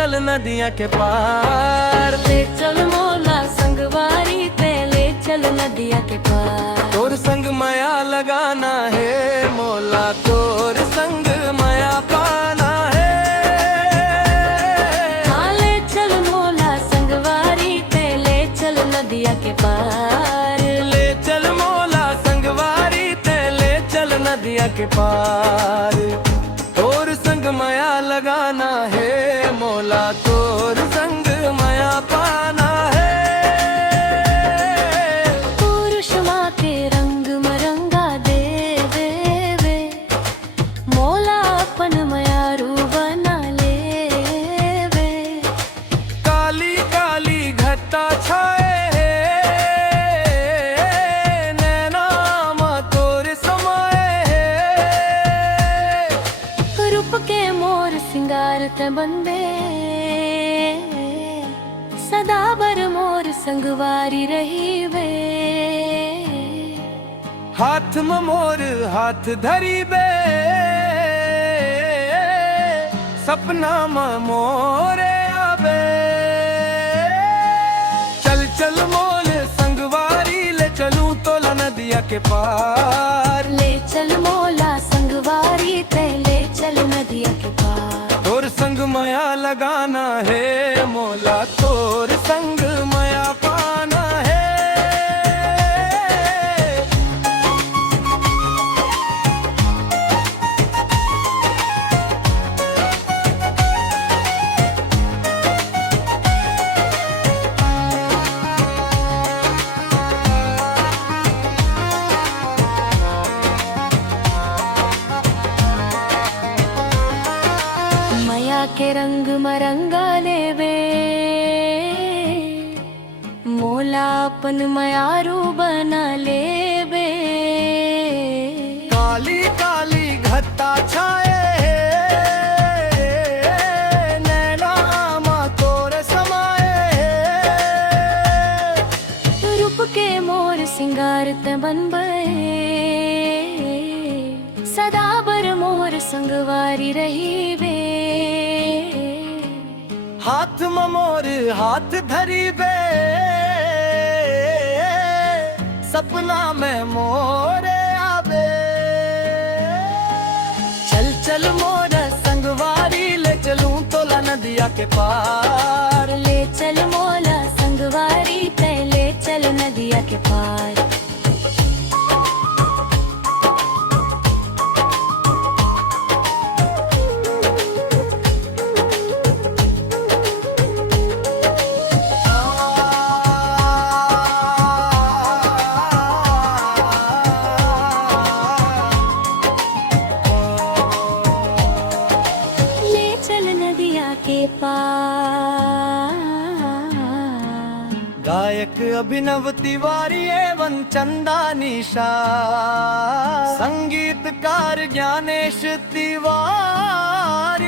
चल नदियाँ के पार, ले चल मोला संगवारी ते ले चल नदियाँ के पार। तोर संग माया लगाना है मोला, तोर संग माया पाना है। हाँ ले चल मोला संगवारी ते ले चल नदियाँ के पार, ले चल मोला संगवारी ते ले चल नदियाँ के पार। तोर संग माया लगाना है मोला, तोर संग माया पाना है। पुरुष माँ के रंग मरंगा दे वे, मोला अपन मयारू बना ले वे। काली काली घटा छाए नैना माँ तोर समाए, रूप के मोर सिंगार ते बंदे, सदा बर मोर संगवारी रही वे। हाथ में मोर हाथ धरी बे, सपना में मोरे आबे। चल चल मोल संगवारी ले चलूं तोला नदिया के पार, ले चल मोला संगवारी ते ले चल नदिया के पार। तोर संग माया लगाना है मोला, तोर संग माया पाना है। माया के रंग मरंगा लेवे, मोला अपन मयारू बना लेवे। काली काली घटा छाए नैना माँ तोर समाए, रूप के मोर सिंगार ते बनबे, सदा बर मोर संगवारी रही वे। हाथ में मोर हाथ धरी बे, सपना में मोरे आबे। चल चल मोर संगवारी ले चलूं तोला नदिया के पार, ले चल मोला संगवारी ते ले चल नदिया के पार। ले चल नदिया के पार। गायक अभिनव तिवारी एवं चंदा निशा, संगीतकार ज्ञानेश तिवारी।